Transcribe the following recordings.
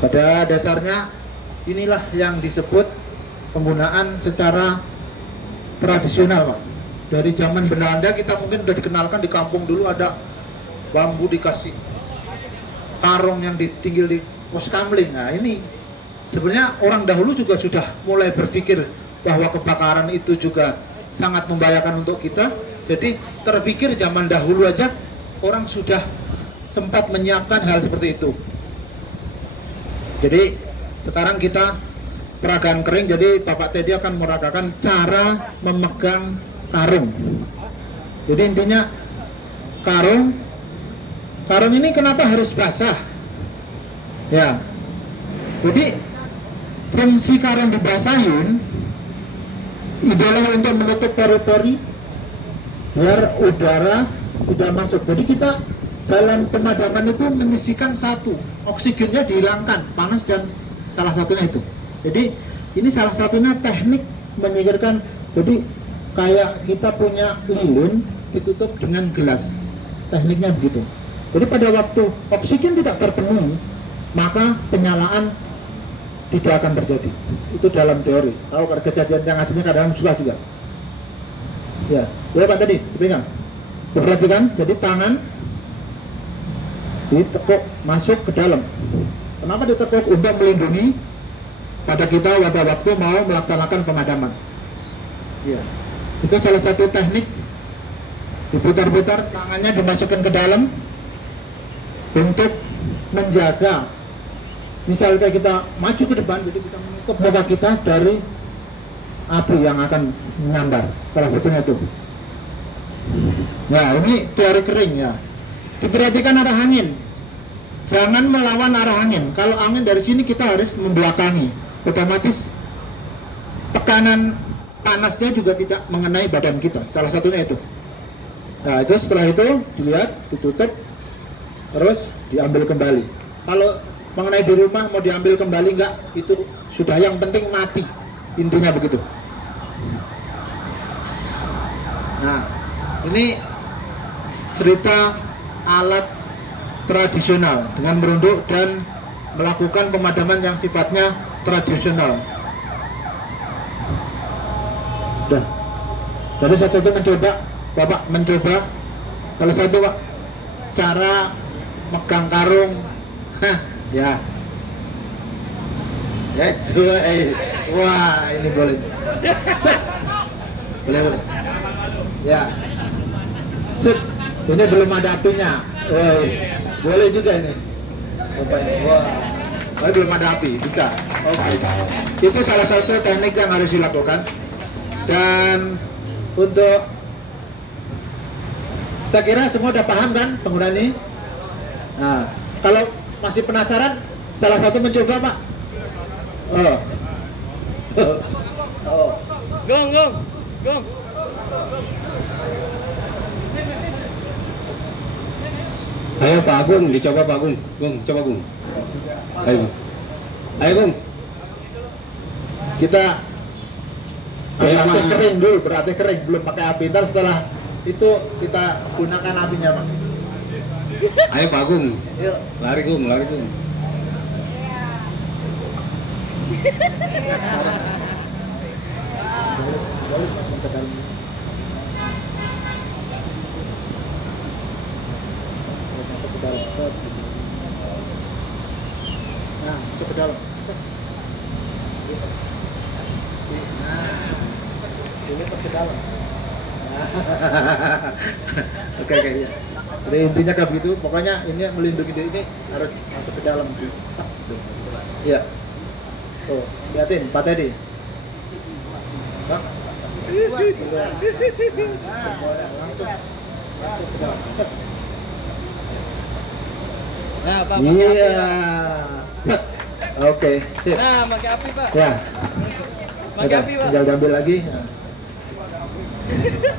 Pada dasarnya inilah yang disebut penggunaan secara tradisional, Pak. Dari zaman Belanda kita mungkin sudah dikenalkan di kampung dulu ada bambu dikasih karung yang ditinggal di pos kamling. Nah ini sebenarnya orang dahulu juga sudah mulai berpikir bahwa kebakaran itu juga sangat membahayakan untuk kita. Jadi terpikir zaman dahulu aja orang sudah sempat menyiapkan hal seperti itu. Jadi sekarang kita peragaan kering, jadi Bapak Teddy akan meragakan cara memegang karung. Jadi intinya karung ini kenapa harus basah? Ya, jadi fungsi karung dibasahin adalah untuk menutup pori-pori biar udara tidak masuk. Jadi kita dalam pemadaman itu menyisikan satu, oksigennya dihilangkan, panas dan salah satunya itu. Jadi ini salah satunya teknik menyingkirkan. Jadi kayak kita punya lilin ditutup dengan gelas, tekniknya begitu. Jadi pada waktu oksigen tidak terpenuhi, maka penyalaan tidak akan terjadi. Itu dalam teori. Tahu kalau kejadian yang aslinya kadang susah juga. Ya, boleh Pak tadi dipegang. Perhatikan, jadi tangan ditekuk masuk ke dalam. Kenapa ditekuk? Untuk melindungi pada kita pada waktu mau melaksanakan pemadaman. Ya, itu salah satu teknik. Diputar-putar, tangannya dimasukkan ke dalam untuk menjaga. Misalnya kita maju ke depan, jadi kita menutup muka kita dari api yang akan menyambar. Salah satunya itu. Nah, ini teori kering ya. Diperhatikan arah angin. Jangan melawan arah angin. Kalau angin dari sini kita harus membelakangi. Otomatis tekanan panasnya juga tidak mengenai badan kita. Salah satunya itu. Nah, itu setelah itu dilihat, ditutup, terus diambil kembali. Kalau mengenai di rumah mau diambil kembali enggak, itu sudah yang penting mati. Intinya begitu. Nah, ini cerita alat tradisional dengan merunduk dan melakukan pemadaman yang sifatnya tradisional. Udah. Jadi saya coba mencoba, Bapak mencoba. Kalau saya coba cara megang karung, ya. Yes, wah ini boleh. Boleh. Ya. Sip. Ini belum ada apinya. Boleh juga ini. Wah, belum ada api, bisa. Oke. Itu salah satu teknik yang harus dilakukan. Dan untuk saya kira semua udah paham kan penggunaan ini. Nah, kalau masih penasaran, salah satu mencoba Pak. Gong. Ayo Pak Agung, dicoba Pak Agung. Coba Gung. Ayo Gung. Kita berarti kering dulu, berarti kering, belum pakai api. Ntar setelah itu kita gunakan apinya Pak. Ayo Pak Agung. Yuk. Lari Gung. Nah, masuk ke dalam. Nah, ini ke dalam. Oke, ya. Jadi intinya kayak begitu. Pokoknya ini melindungi diri ini harus masuk ke dalam. Iya. Tuh, lihatin Pak Teddy. Nah, Pak. Iya. Oke. Sip. Nah, pakai api, Pak. Ya. Pakai api, Pak. Tinggal diambil lagi. Nah.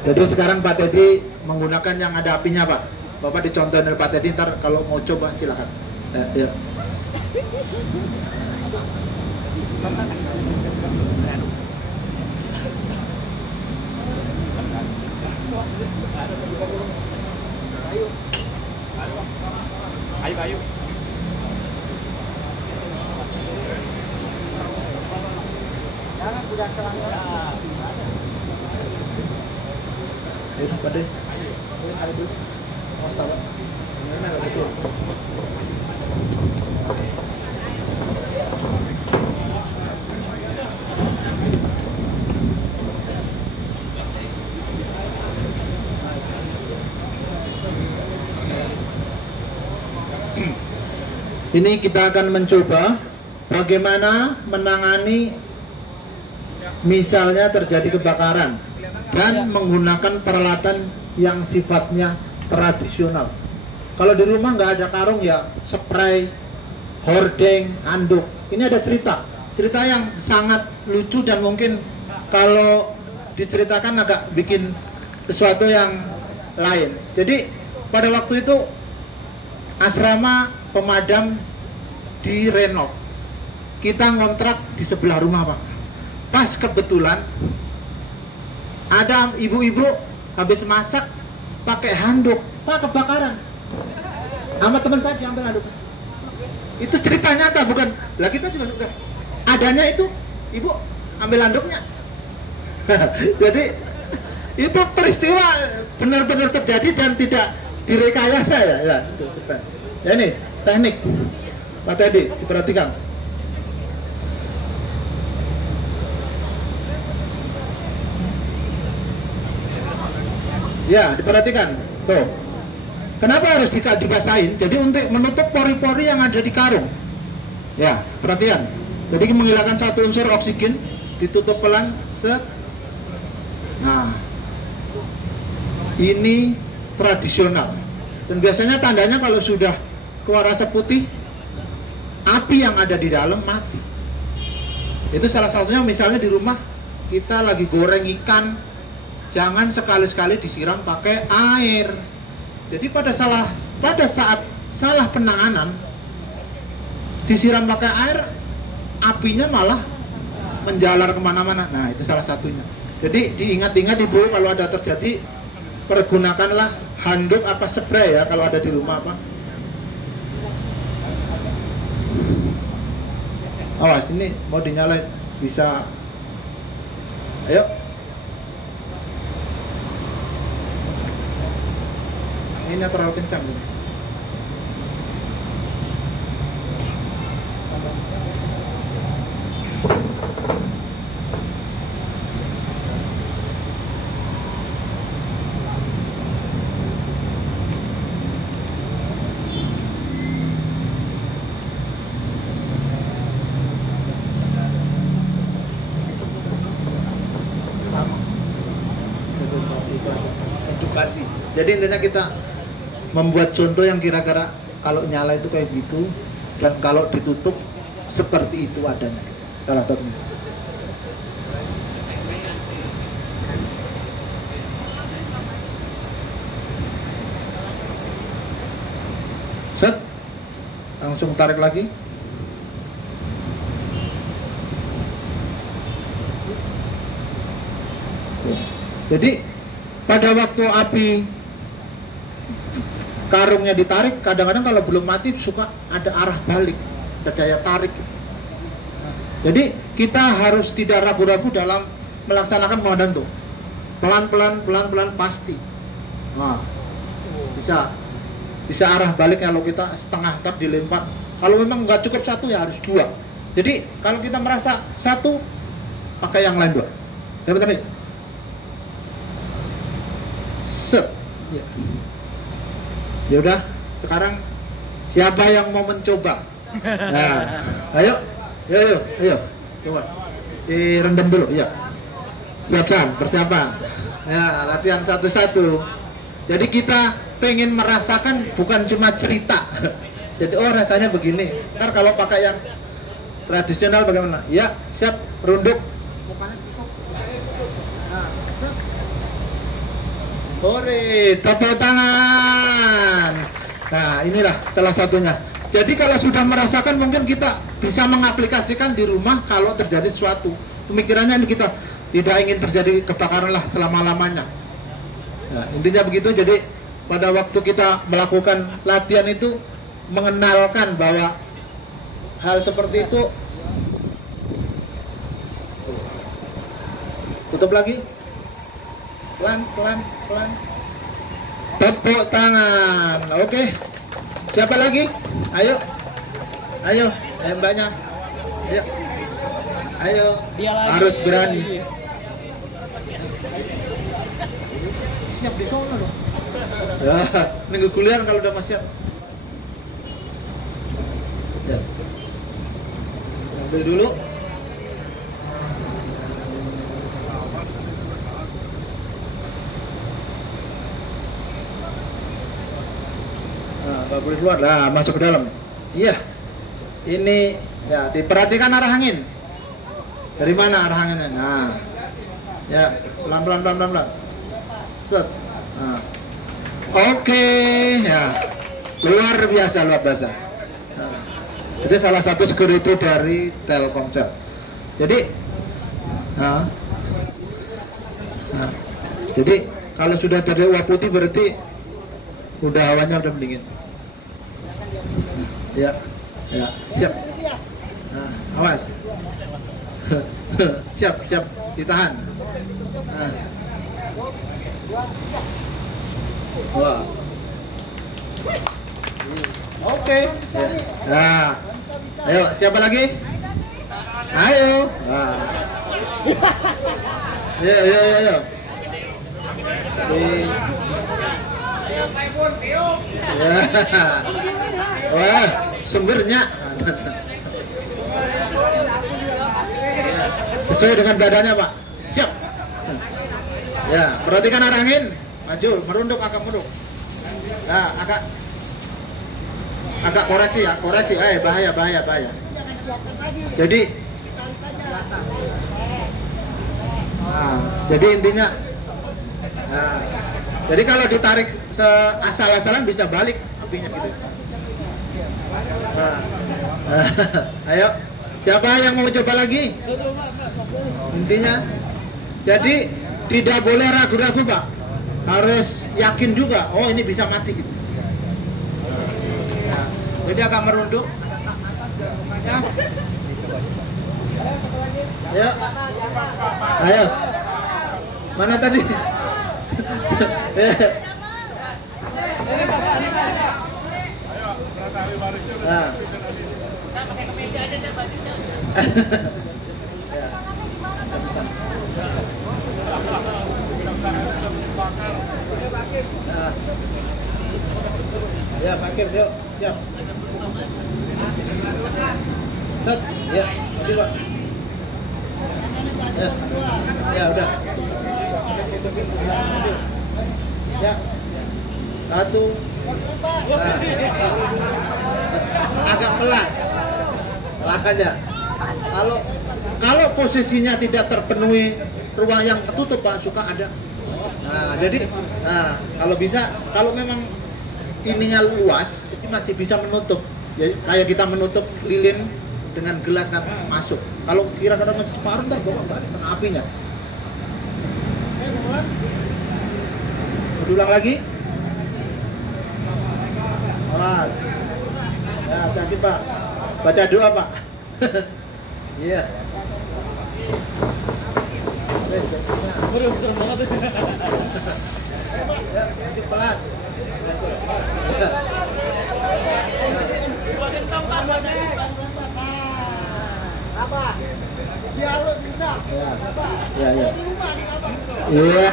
Jadi sekarang Pak Teddy menggunakan yang ada apinya Pak. Bapak dicontohin oleh Pak Teddy, ntar kalau mau coba silakan. Ya. Ayo. Ini kita akan mencoba bagaimana menangani misalnya terjadi kebakaran dan menggunakan peralatan yang sifatnya tradisional. Kalau di rumah nggak ada karung ya spray, hordeng, anduk. Ini ada cerita yang sangat lucu dan mungkin kalau diceritakan agak bikin sesuatu yang lain. Jadi pada waktu itu asrama pemadam direnov. Kita ngontrak di sebelah rumah, Pak. Pas kebetulan ada ibu-ibu habis masak pakai handuk, Pak, kebakaran. Sama teman saya diambil handuk. Itu cerita nyata, bukan? Lah kita juga suka. Adanya itu, ibu ambil handuknya. Jadi itu peristiwa benar-benar terjadi dan tidak direkayasa ya. Ya ini teknik, Pak Teddy, diperhatikan. Ya, diperhatikan. Tuh. Kenapa harus dibasahin? Jadi untuk menutup pori-pori yang ada di karung. Ya, perhatian. Jadi menghilangkan satu unsur oksigen, ditutup pelan, set. Nah, ini tradisional. Dan biasanya tandanya kalau sudah keluar asap putih, api yang ada di dalam mati. Itu salah satunya misalnya di rumah kita lagi goreng ikan, jangan sekali-sekali disiram pakai air. Jadi pada saat salah penanganan disiram pakai air, apinya malah menjalar kemana-mana. Nah, itu salah satunya. Jadi diingat-ingat ibu kalau ada terjadi, pergunakanlah handuk apa spray ya kalau ada di rumah, Pak. Awas, ini mau dinyalain bisa. Ayo. Ini terlalu kencang. Edukasi. Jadi intinya kita membuat contoh yang kira-kira kalau nyala itu kayak gitu dan kalau ditutup seperti itu adanya. Salah satunya. Set, langsung tarik lagi. Jadi pada waktu api karungnya ditarik, kadang-kadang kalau belum mati suka ada arah balik, ada daya tarik. Jadi kita harus tidak ragu-ragu dalam melaksanakan pemadaman tuh. Pelan-pelan pasti. Nah, bisa arah balik kalau kita setengah tap dilempar. Kalau memang nggak cukup satu ya harus dua. Jadi kalau kita merasa satu, pakai yang lain dua. Ya betul nih. Set. Ya. Ya udah, sekarang siapa yang mau mencoba? Nah, ayo, coba direndam dulu, ya. Siap-siap, persiapan. Ya, latihan satu-satu. Jadi kita pengen merasakan bukan cuma cerita. Jadi oh rasanya begini. Ntar kalau pakai yang tradisional bagaimana? Ya, siap, runduk. Hore, tepuk tangan. Nah, inilah salah satunya. Jadi kalau sudah merasakan mungkin kita bisa mengaplikasikan di rumah kalau terjadi sesuatu. Pemikirannya ini kita tidak ingin terjadi kebakaran lah selama-lamanya. Nah, intinya begitu. Jadi pada waktu kita melakukan latihan itu mengenalkan bahwa hal seperti itu Tutup lagi. Pelan, pelan, pelan. Tepuk tangan. Oke. Siapa lagi? Ayo. Ayo, mbaknya. Ayo. Ayo. Dia lagi. Harus berani. Siap di sana dong. Ya, minggu kuliah kalau udah siap. Ya. Ambil dulu. Nah, nggak boleh keluar lah, masuk ke dalam. Iya. Ini ya diperhatikan arah angin. Dari mana arah anginnya? Nah. Ya, pelan-pelan. Set. Nah. Oke, ya. Luar biasa. Nah. Itu salah satu security dari Telkomsel. Jadi nah, jadi kalau sudah terjadi uap putih berarti udah hawanya udah mendingin. Ya, siap. Nah, awas. siap, ditahan. Nah. Wah. Oke. Nah, ayo siapa lagi? Ayo. Nah. Ayo. Ya. Wah, sumbernya. Sesuai dengan badannya, Pak. Siap. Ya, perhatikan arah angin. Maju, merunduk, agak munduk. Nah, agak koreksi. Bahaya. Jadi intinya jadi kalau ditarik asal-asalan bisa balik apinya gitu. Ayo, siapa yang mau coba lagi? Intinya jadi tidak boleh ragu-ragu, Pak. Harus yakin juga, oh ini bisa mati gitu. Jadi agak merunduk. Ya. Ayo. Mana tadi? Nah. Ya, parkir, yuk. Siap. Set, ya, maju, Pak. Ya, udah. Ya. Satu. Nah. Agak pelan. Pelan aja. Kalau posisinya tidak terpenuhi ruang yang tertutup, Pak, suka ada. Nah, jadi kalau bisa, kalau memang ininya luas, itu masih bisa menutup. Ya, kayak kita menutup lilin dengan gelas kan masuk. Kalau kira-kira masih separuh, ntar bawa balik kena apinya. Ulang lagi. Wah. Ya, hati-hati, Pak. Baca doa, Pak. Iya. Serem banget. Ya, nanti pelan. Apa? Biar lo bisa. Ya. Di rumah di apa? Iya.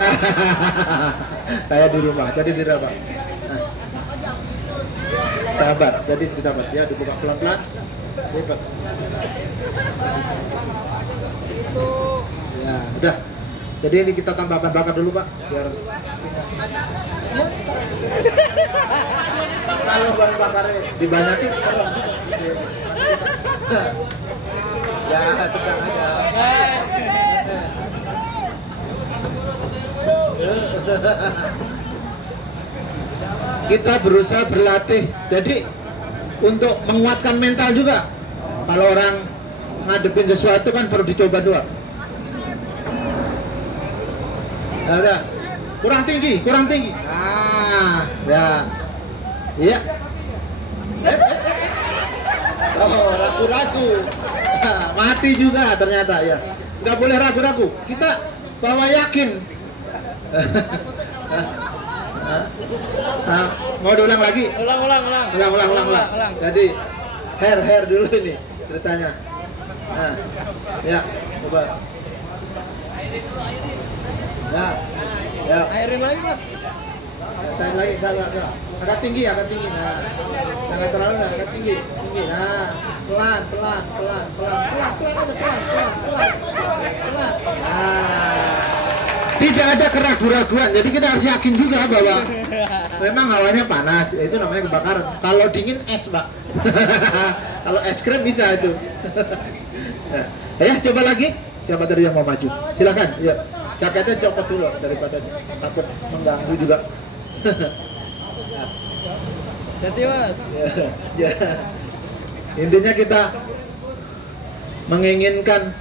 Kayak di rumah. Jadi di rumah. Sabar. Jadi sabar. Ya, dibuka pelan-pelan. Lipat. Ya, udah. Jadi ini kita tambahkan bakar dulu, Pak, biar kalau bahan bakarnya dibanyakin tolong. Ya, tenang aja. Kita berusaha berlatih. Jadi untuk menguatkan mental juga. Kalau orang ngadepin sesuatu kan perlu dicoba dulu. Ada kurang tinggi. Ah, ya, iya. Oh, ragu-ragu, mati juga ternyata ya. Nggak boleh ragu-ragu. Kita bahwa yakin. Mau diulang lagi? Ulang. Jadi hair dulu ini ceritanya. Nah, ya, coba. Ya. Airin lagi, Mas. Saya lagi, enggak. Agak tinggi. Nah, jangan terlalu, agak tinggi. Nah, pelan. Nah, tidak ada keraguan-raguan. Jadi kita harus yakin juga bahwa memang hawanya panas. Itu namanya kebakaran. Kalau dingin es, Pak. Kalau es krim bisa itu. Ya, coba lagi. Siapa tadi yang mau maju? Silakan. Ya. Jaketnya copot dulu daripada takut mengganggu juga. Jadi, Mas. Ya. Intinya kita menginginkan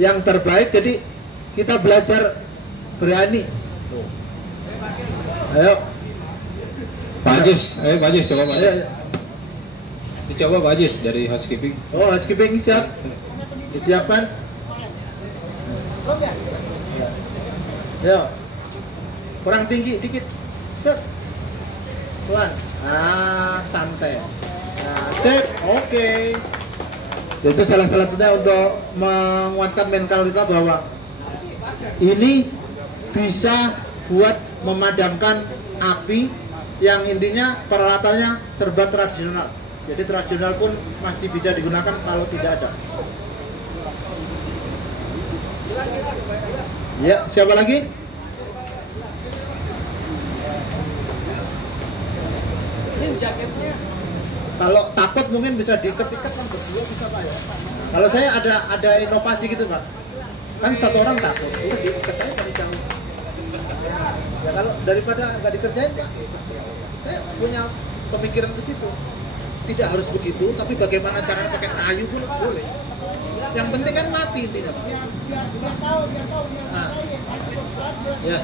yang terbaik, jadi kita belajar berani. Ayo. Pak Ajis, coba Pak Ajis. Ayo. Dicoba Pak Ajis dari housekeeping. Oh, housekeeping siap. Disiapkan. Ayo. Kurang tinggi dikit. Set. Pelan. Santai. Nah, sip. Oke. Itu salah satunya untuk menguatkan mental kita bahwa ini bisa buat memadamkan api yang intinya peralatannya serba tradisional. Jadi tradisional pun masih bisa digunakan kalau tidak ada. Ya, siapa lagi? Ini jaketnya. Kalau takut mungkin bisa diikat-ikat kan berdua bisa Pak ya. Kalau saya ada inovasi gitu Pak. Kan satu orang takut, udah diikat aja dari jauh. Ya kalau daripada nggak dikerjain Pak. Saya punya pemikiran ke situ. Tidak harus begitu, tapi bagaimana caranya pakai kayu pun boleh. Yang penting kan mati intinya Pak. Nah. Ya.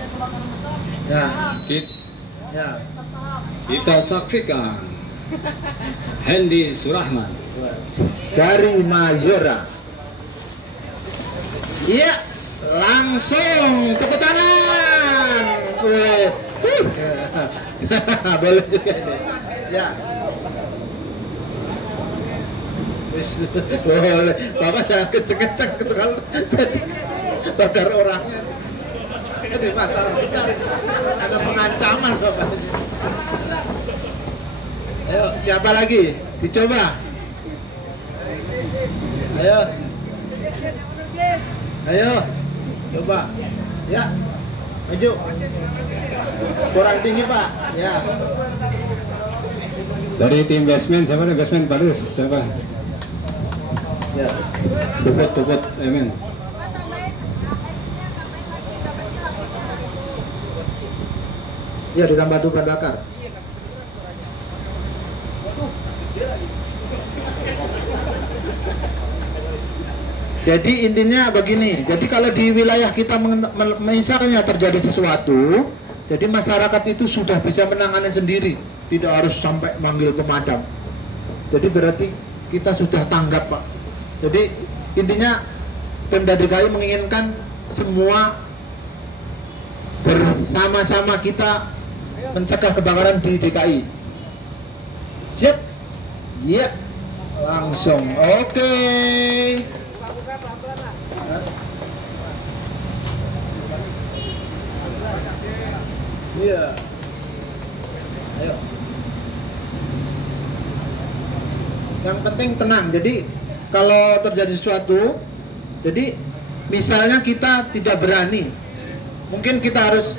Ya. Kita saksikan Hendy Surahman Dari Mayora. Iya, langsung tepuk tangan. Boleh juga ini. Ya. Boleh. Bapak jangan kecek-kecek gitu kalau bakar orangnya. Ini masalah besar. Ada pengancaman Bapak. Ayo, siapa lagi? Dicoba. Ayo, coba. Ya, maju. Kurang tinggi Pak. Ya. dari tim basement, siapa nih basement Paris? Siapa? Ya. Tuput, Amin. Ya, ditambah tuh bahan bakar. Jadi intinya begini, jadi kalau di wilayah kita misalnya terjadi sesuatu, jadi masyarakat itu sudah bisa menangani sendiri, tidak harus sampai manggil pemadam. Jadi berarti kita sudah tanggap Pak. Jadi intinya Pemda DKI menginginkan semua bersama-sama kita mencegah kebakaran di DKI. Siap? Iya. Langsung. Oke. Iya. Ayo. Yang penting tenang. Jadi kalau terjadi sesuatu, jadi misalnya kita tidak berani, mungkin kita harus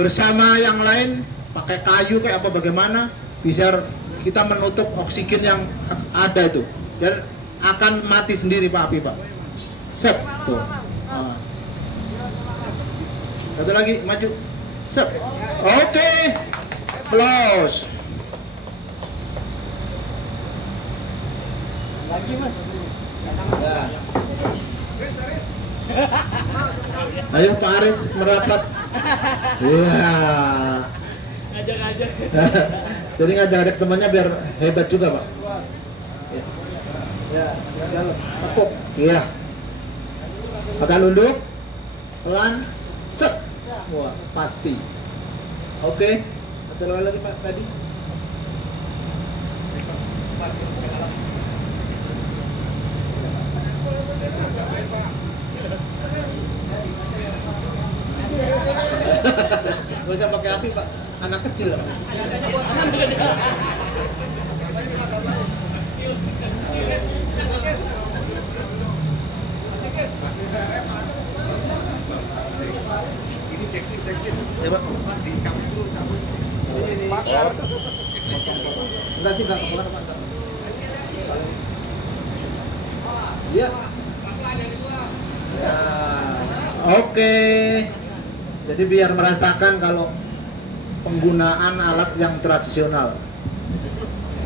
bersama yang lain pakai kayu kayak apa bagaimana, bisa kita menutup oksigen yang ada itu, dan akan mati sendiri Pak api Pak. Sep, tuh. Nah. Satu lagi, maju. Sep. Oke. Close. Lagi, Mas. Ya. Ayo Pak Aris merapat. Iya. Ngajak-ngajak. Jadi ngajak temannya biar hebat juga Pak. Ya, tepuk. Iya. Akan unduk, pelan, Wah, pasti. Oke. Ada lagi Pak tadi? Gak usah pakai api Pak, anak kecil Pak. Ya Pak, enggak sih, enggak kemana Pak. Ya. Ya. Oke. Jadi biar merasakan kalau penggunaan alat yang tradisional.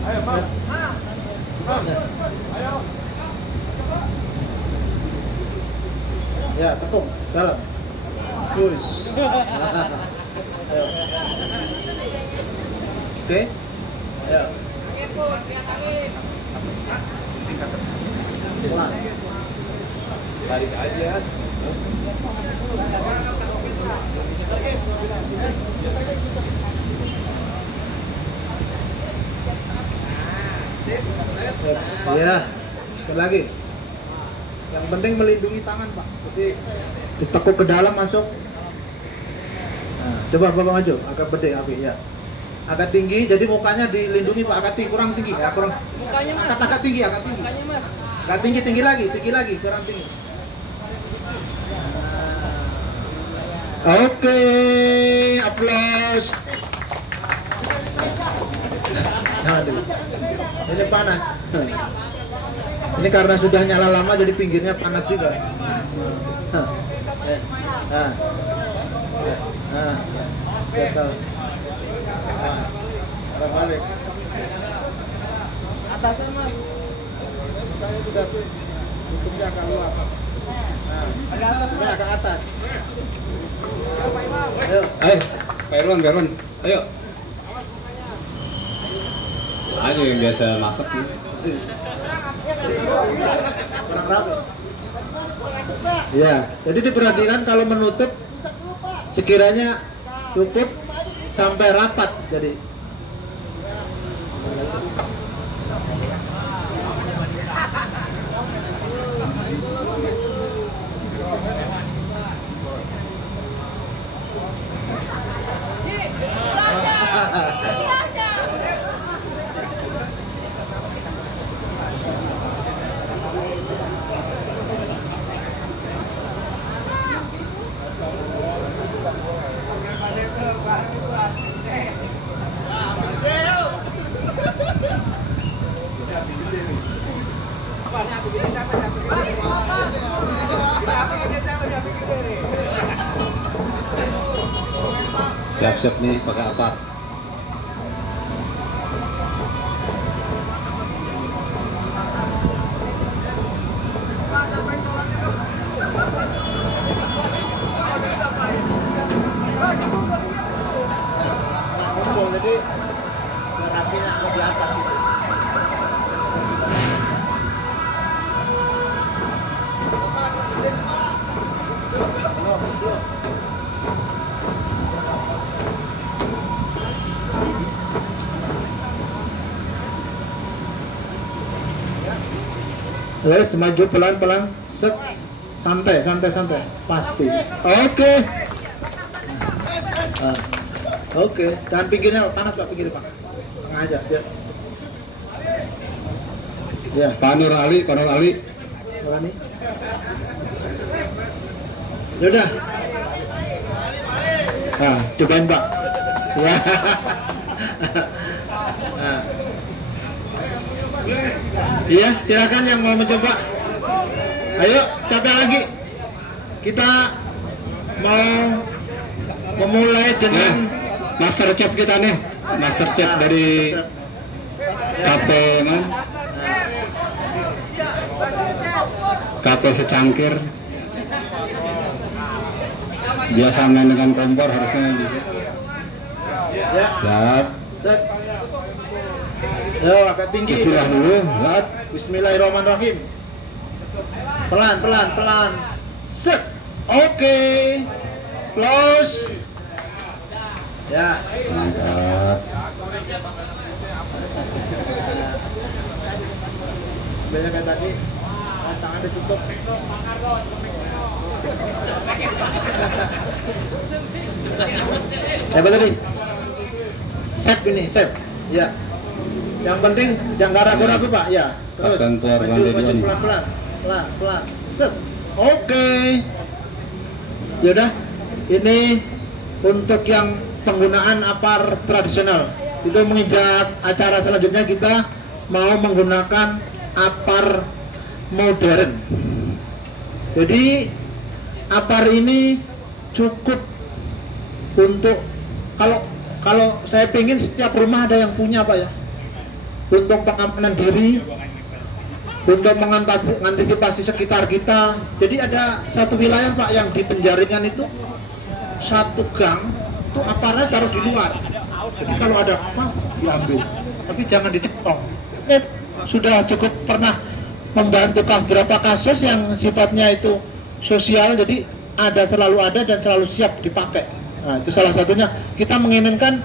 Ayo Pak. Ayo. Ya, tekuk dalam. Tulis. Ayo. Oke. Ayo. Pelan. Tarik aja. Iya, sekali lagi. Yang penting melindungi tangan Pak. Jadi ditekuk ke dalam masuk. Nah, coba Bapak maju, agak gede api ya. Agak tinggi, jadi mukanya dilindungi Pak. Agak tinggi, kurang tinggi ya, kurang. Mukanya Mas. Agak tinggi, agak tinggi. Mukanya Mas. Agak tinggi, tinggi lagi, kurang tinggi. Oke, aplaus. Aduh, ini panas. Ini karena sudah nyala lama jadi pinggirnya panas juga. Balik. Atasnya Mas. Saya sudah tuh, tutupnya agak luar. Agak atas Mas. Agak atas. Ayo, Pak Irwan. Ayo. Ayo yang biasa masak nih. Kurang rapi. Ya, jadi diperhatikan kalau menutup sekiranya cukup sampai rapat. Jadi Siap-siap nih pakai apa? jadi rapinya di atas gitu. Wes, maju pelan-pelan, set, santai, pasti. Oke. Oke, dan pinggirnya panas Pak, pinggir Pak. Tengah aja, ya. Ya, Pak Nur Ali. berani. Yaudah. Nah, cobain Pak. Ya. Nah. Iya, silakan yang mau mencoba. Ayo, siapa lagi? Kita mau memulai dengan Master Chef kita nih. Master Chef dari Cafe man. Cafe Secangkir. Biasa main dengan kompor harusnya bisa. Ya. Siap. Set. Yo, agak tinggi. Bismillah dulu. Siap. Bismillahirrahmanirrahim. Pelan. Set. Oke. close. Ya. Mantap. Biasanya kayak tadi, tangan ditutup. Apa tadi? Save ini, save. Ya. Yang penting jangan ragu-ragu Pak. Ya. Terus. Akan keluar Maju bandit ini. pelan-pelan. Pelan-pelan. Set. Oke. Yaudah. Ini untuk yang penggunaan apar tradisional. Itu menginjak acara selanjutnya kita mau menggunakan apar modern. Jadi apar ini cukup untuk kalau saya pengen setiap rumah ada yang punya Pak ya, untuk pengamanan diri, untuk mengantisipasi sekitar kita. Jadi ada satu wilayah Pak yang di penjaringan itu satu gang itu aparnya taruh di luar. Jadi kalau ada apa diambil, tapi jangan ditepong. Sudah cukup pernah membantu beberapa kasus yang sifatnya itu sosial, jadi selalu ada dan selalu siap dipakai. Nah, itu salah satunya. Kita menginginkan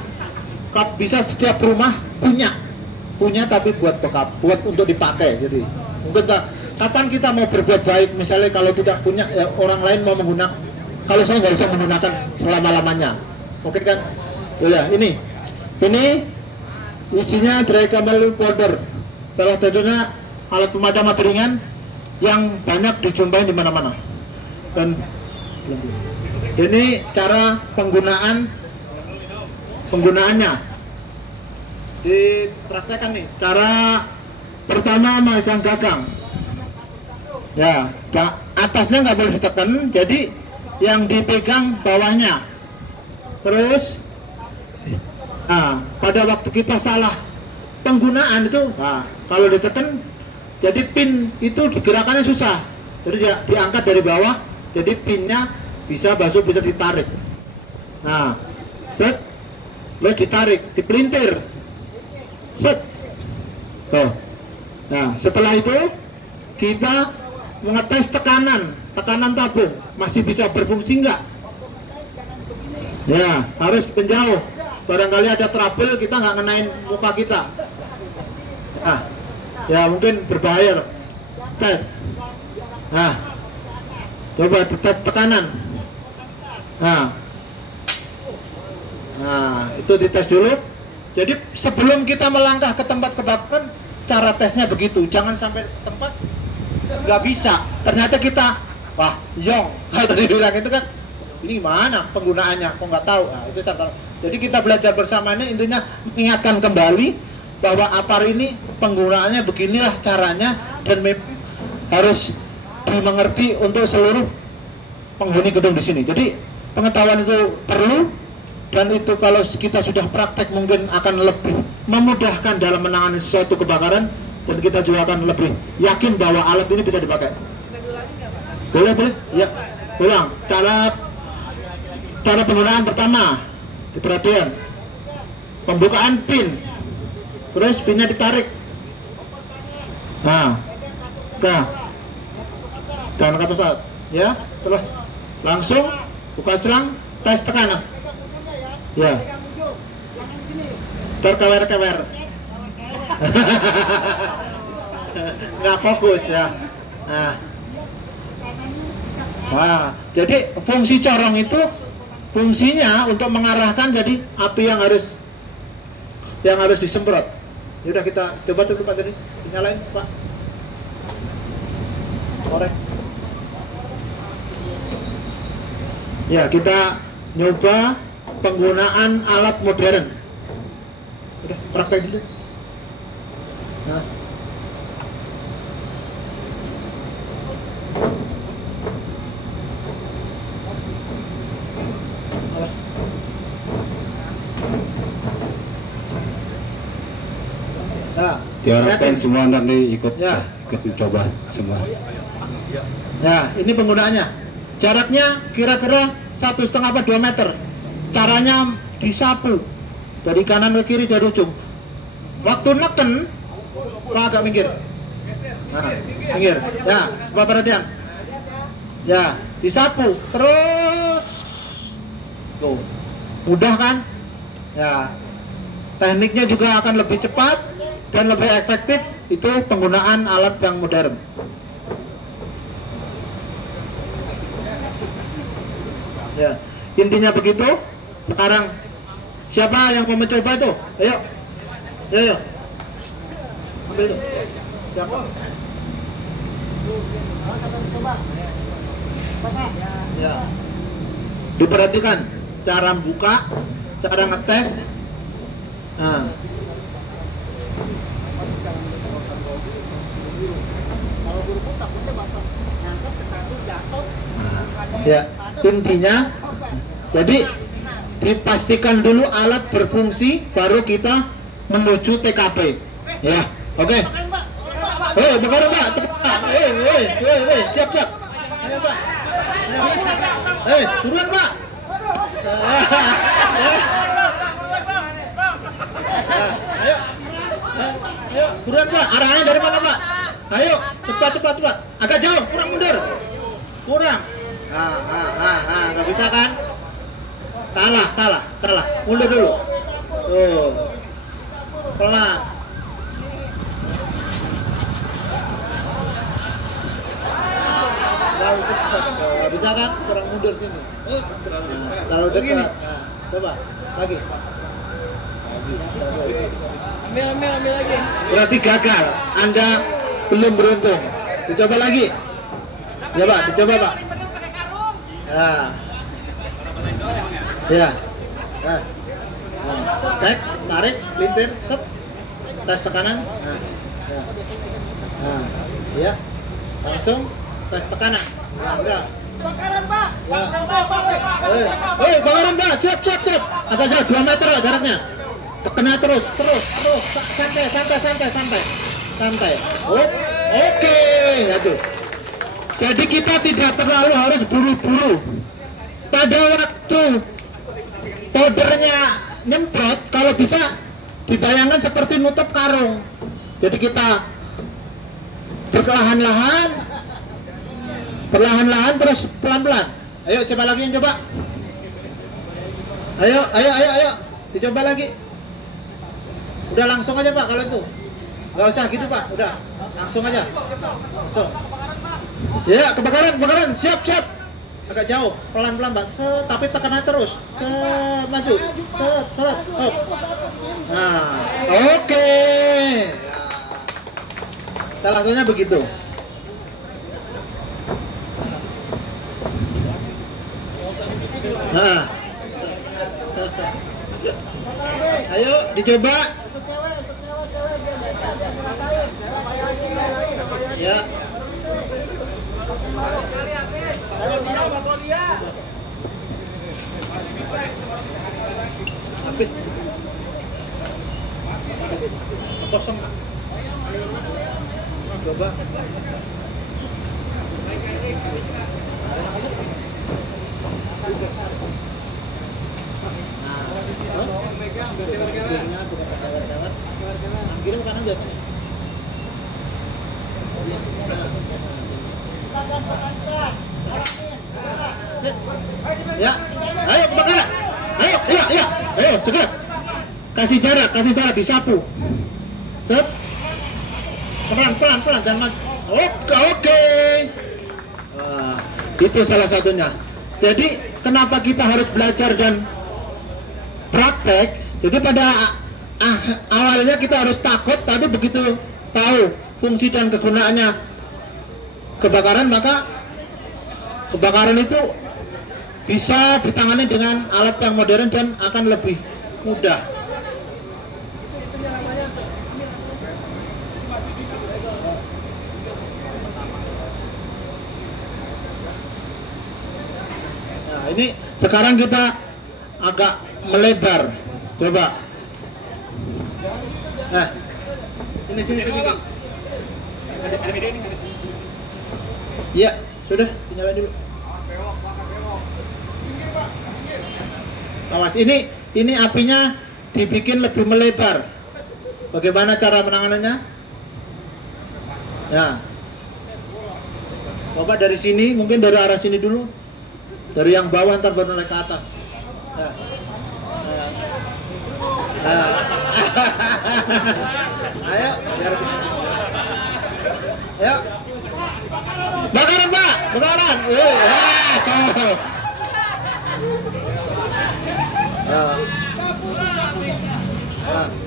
bisa setiap rumah punya tapi buat bekap, buat untuk dipakai. Jadi mungkin kapan kita mau berbuat baik, misalnya kalau tidak punya ya, orang lain mau menggunakan, kalau saya nggak bisa menggunakan selama-lamanya, mungkin kan. Ya ini isinya dry camel powder, salah satunya alat pemadam api ringan yang banyak dijumpai di mana-mana. Dan ini cara penggunaannya dipraktekkan nih. Cara pertama megang gagang, ya atasnya nggak boleh ditekan, jadi yang dipegang bawahnya. Terus pada waktu kita salah penggunaan itu, kalau ditekan, jadi pin itu digerakannya susah, jadi diangkat dari bawah, jadi pinnya bisa bisa ditarik. Nah, set, terus ditarik, dipelintir, set. Tuh. Nah, setelah itu kita mengetes tekanan tabung masih bisa berfungsi enggak? Ya, harus menjauh. Barangkali ada trouble, kita nggak ngenain muka kita. Nah, ya mungkin berbahaya. Tes. Nah, coba tes tekanan. Nah, itu dites dulu. Jadi sebelum kita melangkah ke tempat kebakaran, cara tesnya begitu. Jangan sampai tempat nggak bisa. Ternyata kita, yong. Kalau tadi bilang itu kan, ini mana penggunaannya? Kok nggak tahu? Nah, itu cara. Jadi kita belajar bersama ini, intinya mengingatkan kembali bahwa apar ini penggunaannya beginilah caranya, dan harus dimengerti untuk seluruh penghuni gedung di sini. Jadi pengetahuan itu perlu, dan itu kalau kita sudah praktek mungkin akan lebih memudahkan dalam menangani sesuatu kebakaran, dan kita juga akan lebih yakin bahwa alat ini bisa dipakai. Boleh? Ya. Ulang. Cara penggunaan pertama, diperhatikan. Pembukaan pin. Terus pinnya ditarik. Nah. Dan kata saat. Ya, terus langsung buka selang, tes tekanan. Ya. Terkewer-kewer. Nggak fokus ya. Nah, jadi fungsi corong itu fungsinya untuk mengarahkan, jadi api yang harus disemprot. Yaudah kita coba dulu Pak, tadi nyalain Pak. Korek. Ya, kita nyoba penggunaan alat modern. Udah praktek dulu. Nah. Diharapkan semua nanti ikut coba semua. Nah, ini penggunaannya. Jaraknya kira-kira 1,5 sampai 2 meter. Caranya disapu dari kanan ke kiri dari ujung. Waktu neken, Pak agak minggir. Nah, minggir. Ya, Bapak perhatian. Ya, disapu terus Tuh, mudah kan? Ya, tekniknya juga akan lebih cepat dan lebih efektif. Itu penggunaan alat yang modern. Ya, intinya begitu. Sekarang siapa yang mau mencoba itu? Ayo, ayo, ambil itu. Siapa? Ya. Diperhatikan cara buka, cara ngetes. Nah. Ya, intinya jadi dipastikan dulu alat berfungsi baru kita menuju TKP. Ya, oke. Bentar Mbak, cepat. Siap. Ayo Mbak. Buruan Mbak. Ayo, buruan Mbak. Arahnya dari mana Mbak? Ayo, cepat. Agak jauh, kurang mundur. Kurang. Nggak bisa kan? Salah. Mundur dulu. Tuh. Pelan. Terlalu cepat. Nggak bisa kan? Kurang mundur sini. Terlalu dekat. Nah, coba lagi. Ambil lagi. Berarti gagal. Anda belum beruntung. Dicoba lagi. Dicoba Pak. Ya. Teks, tarik, lintir, set. Tes tekanan. Ya. Langsung tes tekanan. Gerak. Bakaran, Pak. Bakaran Mbak, siap. Agak jauh 2 meter jaraknya. Tekan terus. Santai. Oke, itu. Jadi kita tidak terlalu harus buru-buru. Pada waktu powdernya nyemprot, kalau bisa dibayangkan seperti nutup karung. Jadi kita perlahan-lahan terus pelan-pelan. Ayo, siapa lagi yang coba? Ayo. Dicoba lagi. Udah langsung aja Pak kalau itu. Nggak usah gitu Pak, udah. Langsung aja. Langsung. Ya, kebakaran. Siap. Agak jauh, pelan-pelan Pak. Tapi tekan terus. Maju. Seret. Nah, oke. Salah satunya begitu. Nah. Ayo dicoba. Ya. Habis. Kosong. Coba. Kirim kanan biasanya. Ya, ayo kebakaran. Ayo, segera. Kasih jarak, disapu. Set. Pelan, jangan maju. Oke. Itu salah satunya. Jadi kenapa kita harus belajar dan praktek? Jadi pada awalnya kita harus takut, tapi begitu tahu fungsi dan kegunaannya kebakaran, maka kebakaran itu bisa ditangani dengan alat yang modern dan akan lebih mudah. Nah, ini sekarang kita agak melebar. Coba. Nah, ini sini. Iya, sudah, nyalain dulu. Awas, ini apinya dibikin lebih melebar. Bagaimana cara menanganannya? Nah, coba dari sini, mungkin dari arah sini dulu. Dari yang bawah ntar baru naik ke atas. Ya. Nah. Ayo, biar. Ayo. Bakaran Pak, bakaran. Tuh.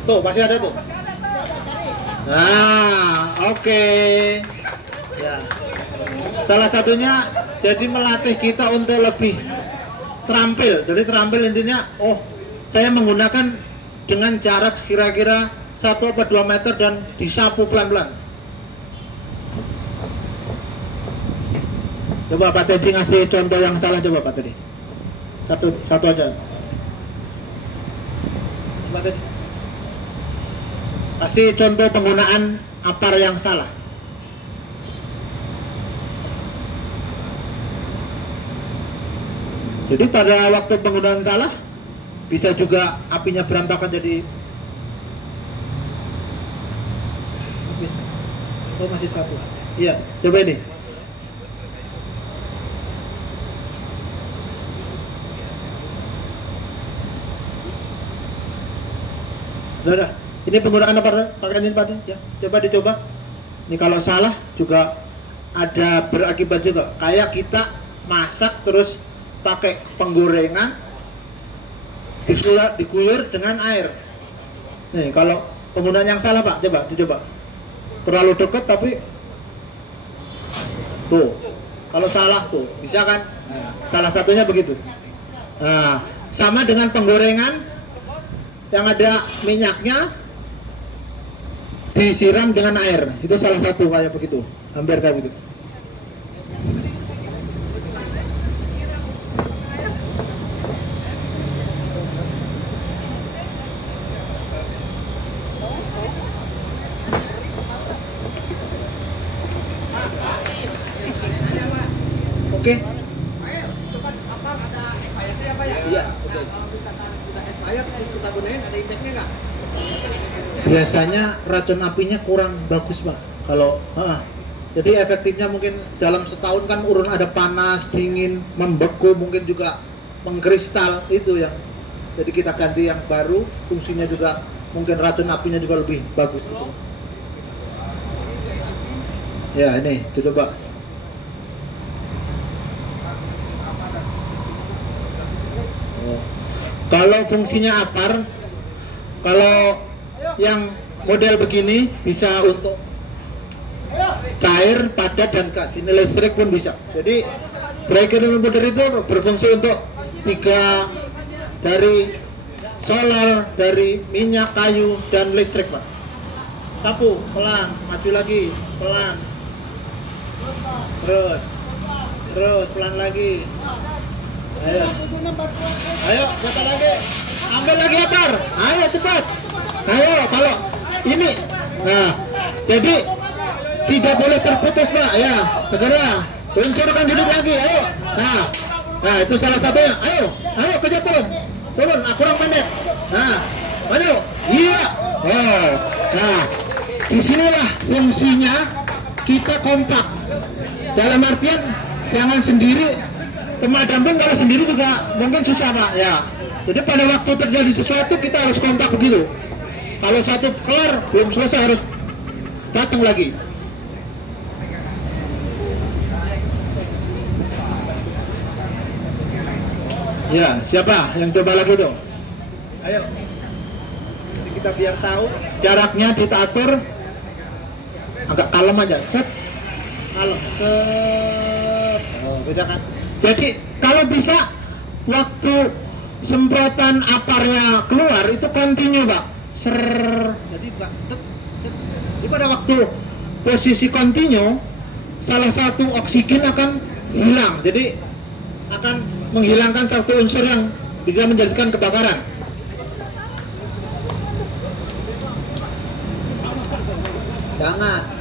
Tuh masih ada tuh. Nah, oke. Ya. Salah satunya jadi melatih kita untuk lebih terampil. Jadi terampil intinya, oh, saya menggunakan dengan jarak kira-kira 1 atau 2 meter dan disapu pelan-pelan. Coba Pak Teddy ngasih contoh yang salah, coba Pak Teddy. Satu aja. Pak Teddy. Kasih contoh penggunaan apar yang salah. Jadi pada waktu penggunaan salah bisa juga apinya berantakan jadi. Oh masih satu. Iya, coba ini. Sudah. Ini penggunaan apa pakaian ini Pak? Ya, coba dicoba. Ini kalau salah juga ada berakibat juga. Kayak kita masak terus pakai penggorengan diguyur dengan air. Nih, kalau penggunaan yang salah Pak, coba dicoba. Terlalu dekat tapi tuh. Kalau salah tuh, bisa kan? Nah, salah satunya begitu. Nah, sama dengan penggorengan yang ada minyaknya disiram dengan air, itu salah satu kayak begitu, hampir kayak begitu. Oke. Iya. Biasanya racun apinya kurang bagus Pak. Kalau jadi efektifnya mungkin dalam setahun kan urun ada panas, dingin, membeku, mungkin juga mengkristal itu yang. Jadi kita ganti yang baru, fungsinya juga mungkin racun apinya juga lebih bagus. Gitu. Ya ini, coba. Kalau fungsinya apar, kalau yang model begini bisa untuk cair, padat, dan gas. Ini listrik pun bisa. Jadi breaker inverter itu berfungsi untuk 3 dari solar, dari minyak, kayu, dan listrik Pak. Sapu, pelan, maju lagi, pelan. Terus, pelan lagi. Ayo, cepat lagi. Ambil lagi apar. Ayo cepat. Ayo, kalau ini. Nah, jadi tidak boleh terputus Pak. Ya, segera luncurkan duduk lagi. Ayo. Nah, itu salah satunya. Ayo, kejar turun. Kurang pendek. Nah, ayo. Iya. Nah, disinilah fungsinya kita kompak. Dalam artian jangan sendiri. Pemadam pun kalau sendiri juga mungkin susah Pak. Ya. Jadi pada waktu terjadi sesuatu kita harus kompak begitu. Kalau satu kelar belum selesai harus datang lagi. Ya, siapa yang coba lagi dong? Ayo. Jadi kita biar tahu jaraknya kita atur agak kalem aja. Set. Kalem. Set. Oh, beda kan? Jadi kalau bisa waktu semprotan aparnya keluar itu kontinu Pak. Jadi pada waktu posisi kontinu salah satu oksigen akan hilang. Jadi akan menghilangkan satu unsur yang bisa menjadikan kebakaran. Jangan.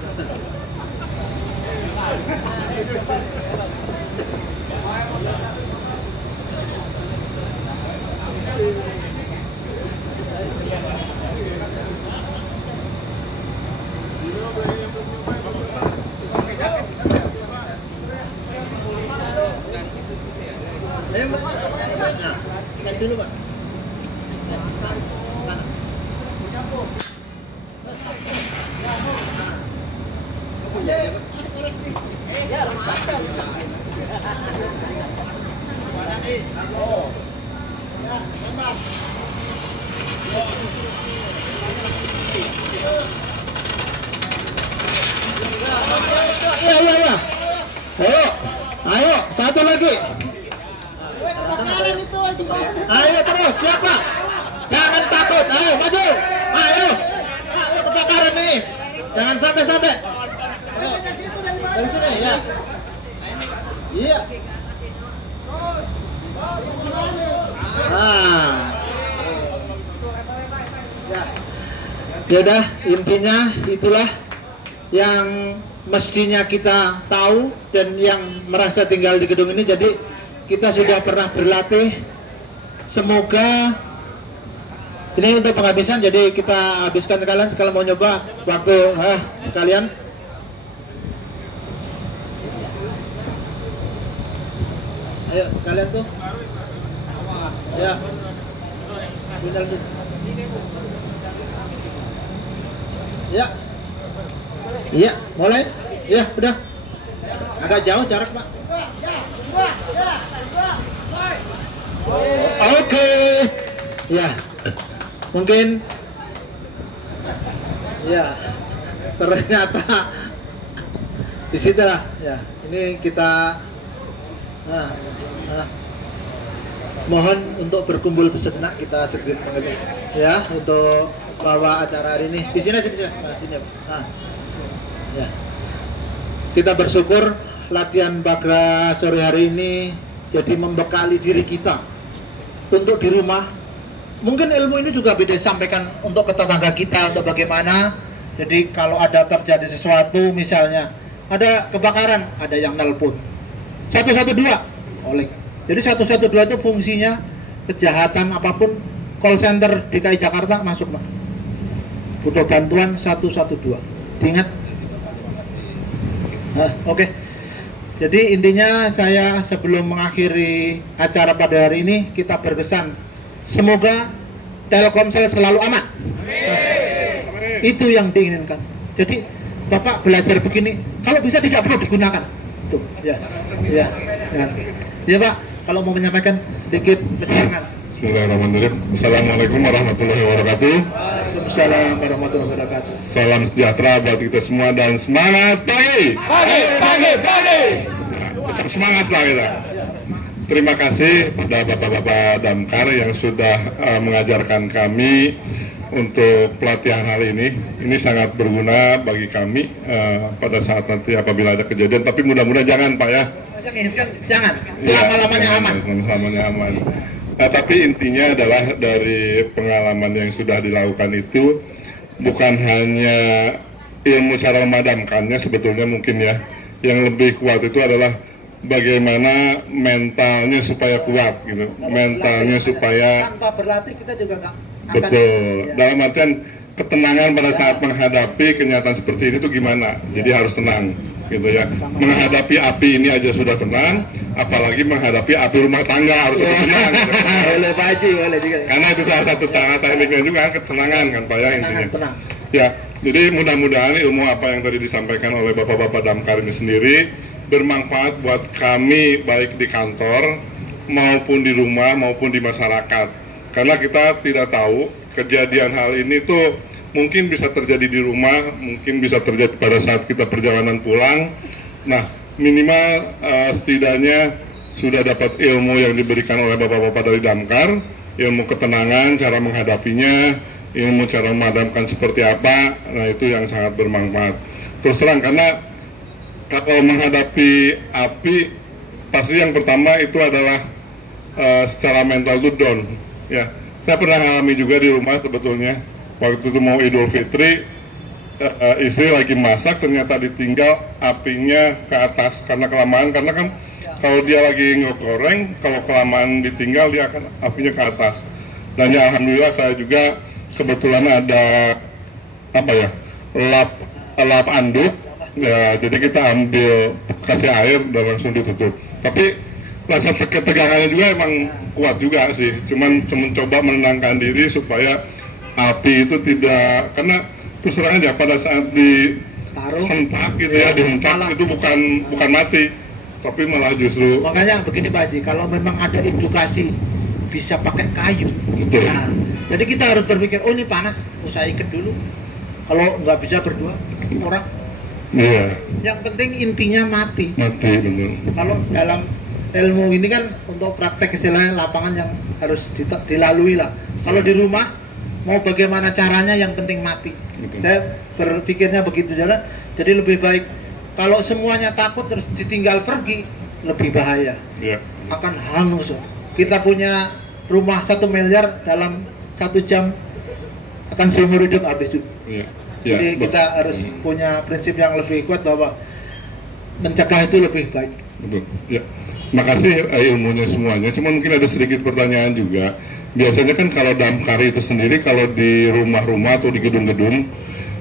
dulu Pak. Ya. Ayo, satu lagi. Ayo terus, siapa? Jangan takut, ayo maju. Ayo kebakaran ini. Jangan santai-santai. Dari sini ya. Iya. Nah. Ya udah, intinya itulah yang mestinya kita tahu dan yang merasa tinggal di gedung ini. Jadi kita sudah pernah berlatih. Semoga ini untuk penghabisan, jadi kita habiskan kalian kalau mau nyoba waktu kalian. Ayo kalian tuh. Ya. Ya. Iya, mulai. Ya, udah. Agak jauh jarak, Pak. Oke. Ya. Mungkin ya. Ternyata di situ lah. Ya, ini kita mohon untuk berkumpul sejenak, kita sedikit mengerti ya untuk bawa acara hari ini. Di sini aja, sini. Ya. Kita bersyukur latihan Bagra sore hari ini jadi membekali diri kita untuk di rumah. Mungkin ilmu ini juga bisa disampaikan untuk ke tetangga kita, untuk bagaimana. Jadi kalau ada terjadi sesuatu, misalnya ada kebakaran, ada yang nelpon 112 oleh. Jadi 112 itu fungsinya kejahatan apapun, call center DKI Jakarta masuk, Pak. Butuh bantuan 112. Diingat. Oke. Jadi intinya saya sebelum mengakhiri acara pada hari ini, kita berkesan semoga Telkomsel selalu aman. Itu yang diinginkan. Jadi Bapak belajar begini, kalau bisa tidak perlu digunakan. Tuh, ya. Ya Pak, kalau mau menyampaikan sedikit penjelasan. Bismillahirrahmanirrahim. Assalamualaikum warahmatullahi wabarakatuh. Waalaikumsalam warahmatullahi wabarakatuh. Salam sejahtera buat kita semua dan semangat pagi. Pagi. Tetap semangat lah kita. Terima kasih pada Bapak-Bapak Damkar yang sudah mengajarkan kami untuk pelatihan hari ini. Ini sangat berguna bagi kami pada saat nanti apabila ada kejadian. Tapi mudah-mudahan jangan, Pak ya. Jangan. Selama-lamanya aman. Selama-lamanya aman. Nah, tapi intinya adalah dari pengalaman yang sudah dilakukan itu bukan hanya ilmu cara memadamkannya sebetulnya mungkin ya. Yang lebih kuat itu adalah bagaimana mentalnya supaya kuat gitu. Mentalnya supaya tanpa berlatih kita juga nggak betul. Dalam artian ketenangan pada saat menghadapi kenyataan seperti ini tuh gimana. Jadi harus tenang gitu ya. Menghadapi api ini aja sudah tenang, apalagi menghadapi api rumah tangga harus lebih tenang gitu. Boleh Pak Haji, boleh juga. Karena itu salah satu tekniknya juga ketenangan kan Pak ya intinya. Tenang. Ya, jadi mudah-mudahan ilmu apa yang tadi disampaikan oleh Bapak-Bapak Damkar ini sendiri bermanfaat buat kami baik di kantor maupun di rumah maupun di masyarakat. Karena kita tidak tahu kejadian hal ini tuh mungkin bisa terjadi di rumah, mungkin bisa terjadi pada saat kita perjalanan pulang. Nah, minimal setidaknya sudah dapat ilmu yang diberikan oleh Bapak-Bapak dari Damkar, ilmu ketenangan, cara menghadapinya, ilmu cara memadamkan seperti apa. Nah, itu yang sangat bermanfaat. Terus terang, karena kalau menghadapi api, pasti yang pertama itu adalah secara mental itu down. Ya, saya pernah alami juga di rumah sebetulnya. Waktu itu mau Idul Fitri, istri lagi masak, ternyata ditinggal apinya ke atas karena kelamaan. Karena kan kalau dia lagi ngegoreng, kalau kelamaan ditinggal dia akan apinya ke atas. Dan ya alhamdulillah saya juga kebetulan ada lap anduk. Ya, jadi kita ambil kasih air dan langsung ditutup. Tapi rasa ketegangannya juga emang kuat juga sih. Cuman coba menenangkan diri supaya api itu tidak, karena terus terang aja pada saat dihentak gitu ya, dihentak itu bukan mati, tapi malah justru. Makanya begini Pak Haji, kalau memang ada edukasi bisa pakai kayu. Betul. Nah, jadi kita harus berpikir, oh ini panas, saya ikat dulu. Kalau nggak bisa berdua, orang. Iya. Yang penting intinya mati. Mati betul. Kalau dalam ilmu ini kan untuk praktek istilahnya lapangan yang harus dilalui lah. Kalau di rumah mau bagaimana caranya yang penting mati. Betul. Saya berpikirnya begitu jalan. Jadi lebih baik kalau semuanya takut terus ditinggal pergi lebih bahaya. Iya. Akan hangus. Kita punya rumah 1 miliar dalam 1 jam akan seumur hidup habis. Iya. Ya, jadi kita harus punya prinsip yang lebih kuat bahwa mencegah itu lebih baik. Betul. Ya. Makasih ilmunya semuanya. Cuma mungkin ada sedikit pertanyaan juga. Biasanya kan kalau damkar itu sendiri kalau di rumah-rumah atau di gedung-gedung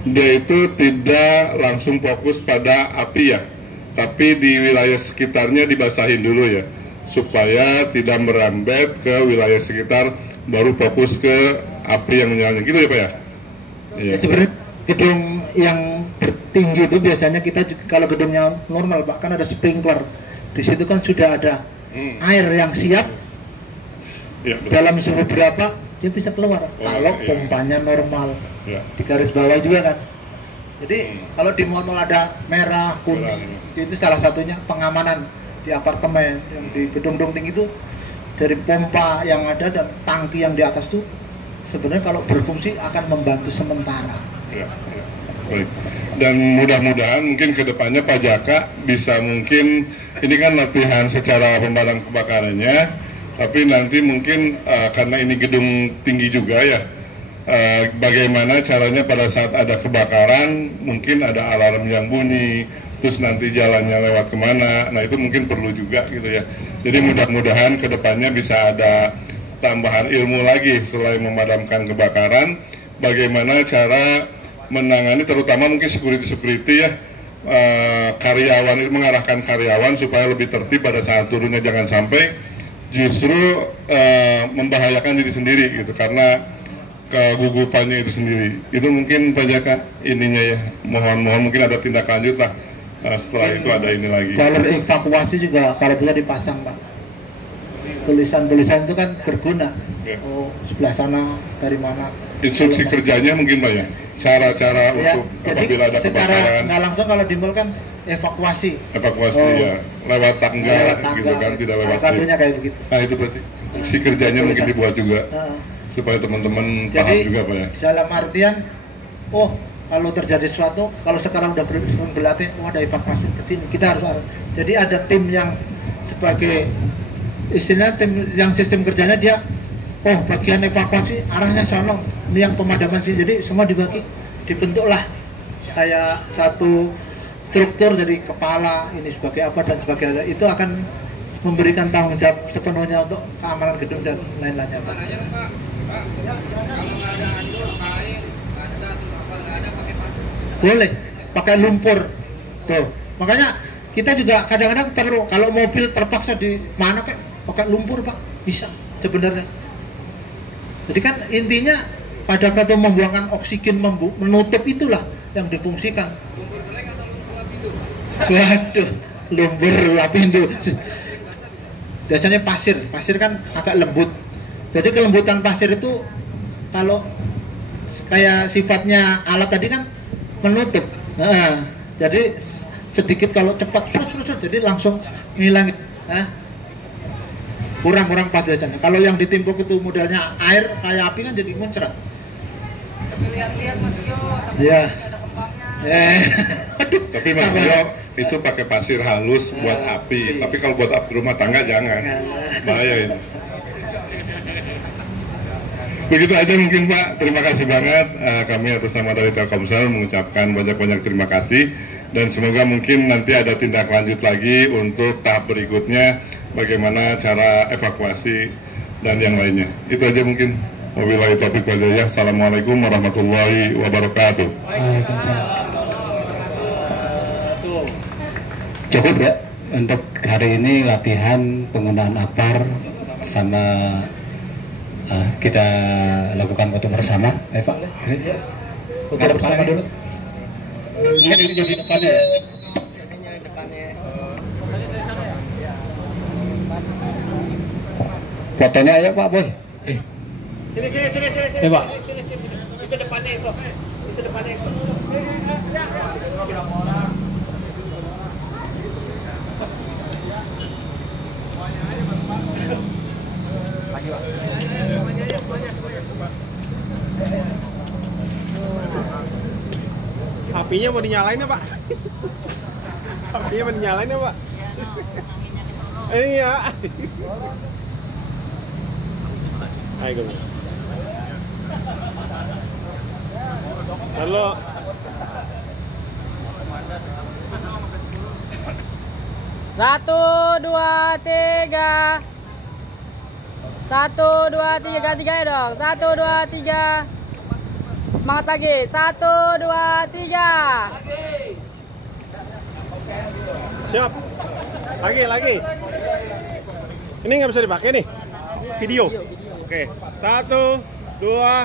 dia itu tidak langsung fokus pada api ya, tapi di wilayah sekitarnya dibasahin dulu ya, supaya tidak merambat ke wilayah sekitar, baru fokus ke api yang menyala. Gitu ya Pak ya? Iya. Sebenarnya gedung yang tinggi itu biasanya kita kalau gedungnya normal Pak kan ada sprinkler, di situ kan sudah ada air yang siap Ya, dalam suhu berapa dia bisa keluar. Kalau iya. pompanya normal Ya. di garis bawah juga kan. Jadi kalau di mall ada merah kuning itu salah satunya pengamanan di apartemen yang di gedung-gedung tinggi itu dari pompa yang ada dan tangki yang di atas itu sebenarnya kalau berfungsi akan membantu sementara. Ya, ya. Baik. Dan mudah-mudahan mungkin kedepannya Pak Jaka bisa mungkin ini kan latihan secara pemadam kebakarannya, tapi nanti mungkin karena ini gedung tinggi juga ya, bagaimana caranya pada saat ada kebakaran mungkin ada alarm yang bunyi, terus nanti jalannya lewat kemana, nah itu mungkin perlu juga gitu ya. Jadi mudah-mudahan kedepannya bisa ada tambahan ilmu lagi selain memadamkan kebakaran, bagaimana cara menangani terutama mungkin security ya, karyawan, mengarahkan karyawan supaya lebih tertib pada saat turunnya, jangan sampai justru membahayakan diri sendiri gitu karena kegugupannya itu sendiri. Itu mungkin Pak Jaka ininya ya, mohon mungkin ada tindak lanjut lah setelah itu ada ini lagi. Jalur evakuasi juga kalau bisa dipasang Pak, tulisan-tulisan itu kan berguna ya. Oh sebelah sana dari mana, instruksi kerjanya mungkin Pak ya, cara-cara ya, untuk apabila ada kebakaran nggak langsung kalau di mall kan evakuasi ya lewat tangga gitu kan, tidak lewat satunya kayak begitu. Nah itu berarti si kerjanya mungkin dibuat juga supaya teman-teman paham juga Pak ya. Dalam artian kalau terjadi sesuatu, kalau sekarang udah berlatih, ada evakuasi ke sini, kita harus jadi ada tim yang sebagai istilah tim yang sistem kerjanya dia bagian evakuasi arahnya sana, ini yang pemadaman sini, jadi semua dibagi, dibentuklah kayak satu struktur, jadi kepala ini sebagai apa dan sebagainya, itu akan memberikan tanggung jawab sepenuhnya untuk keamanan gedung dan lain-lainnya Pak. Boleh pakai lumpur tuh, makanya kita juga kadang-kadang perlu kalau mobil terpaksa di mana kayak pakai lumpur Pak, bisa sebenarnya. Jadi kan intinya pada kata membuangkan oksigen, menutup itulah yang difungsikan. Waduh, lumpur lapindo. Biasanya pasir kan agak lembut. Jadi kelembutan pasir itu kalau kayak sifatnya alat tadi kan menutup. Nah, jadi sedikit kalau cepat jadi langsung ngilangin. Kurang pas biasanya. Kalau yang ditimpuk itu modelnya air kayak api kan jadi muncrat. Tapi lihat-lihat Mas Yo, tapi ya. ada kembangnya. Tapi Mas Yo itu pakai pasir halus buat api. Tapi kalau buat api rumah tangga jangan. Bahaya itu. Begitu aja mungkin Pak. Terima kasih banget. Kami atas nama dari Telkomsel mengucapkan banyak-banyak terima kasih. Dan semoga mungkin nanti ada tindak lanjut lagi untuk tahap berikutnya, bagaimana cara evakuasi dan yang lainnya. Itu aja mungkin. Wabillahi taufiq wal hidayah. Assalamualaikum warahmatullahi wabarakatuh. Cukup ya? untuk hari ini latihan penggunaan APAR sama kita lakukan foto bersama. Pak, foto bersama dulu. Ini jadi depannya ya. Fotonya ayo Pak Boy. Sini. Pak. Itu depannya itu. Itu depannya itu. Lagi, Pak. Apinya mau dinyalain ya Pak? Apinya mau dinyalain ya Pak? Iya. Ayo gue. Halo. Satu, dua, tiga. 1, 2, 3, ganti gaya dong. 1, 2, 3. Semangat lagi. 1, 2, 3. Siap. Lagi. Ini nggak bisa dipakai nih. Video. Oke. 1, 2,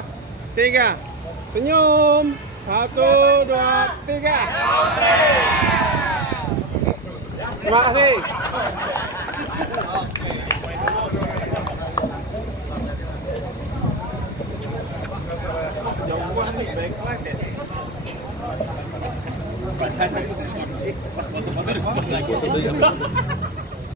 3. Senyum. 1, 2, 3. Terima kasih.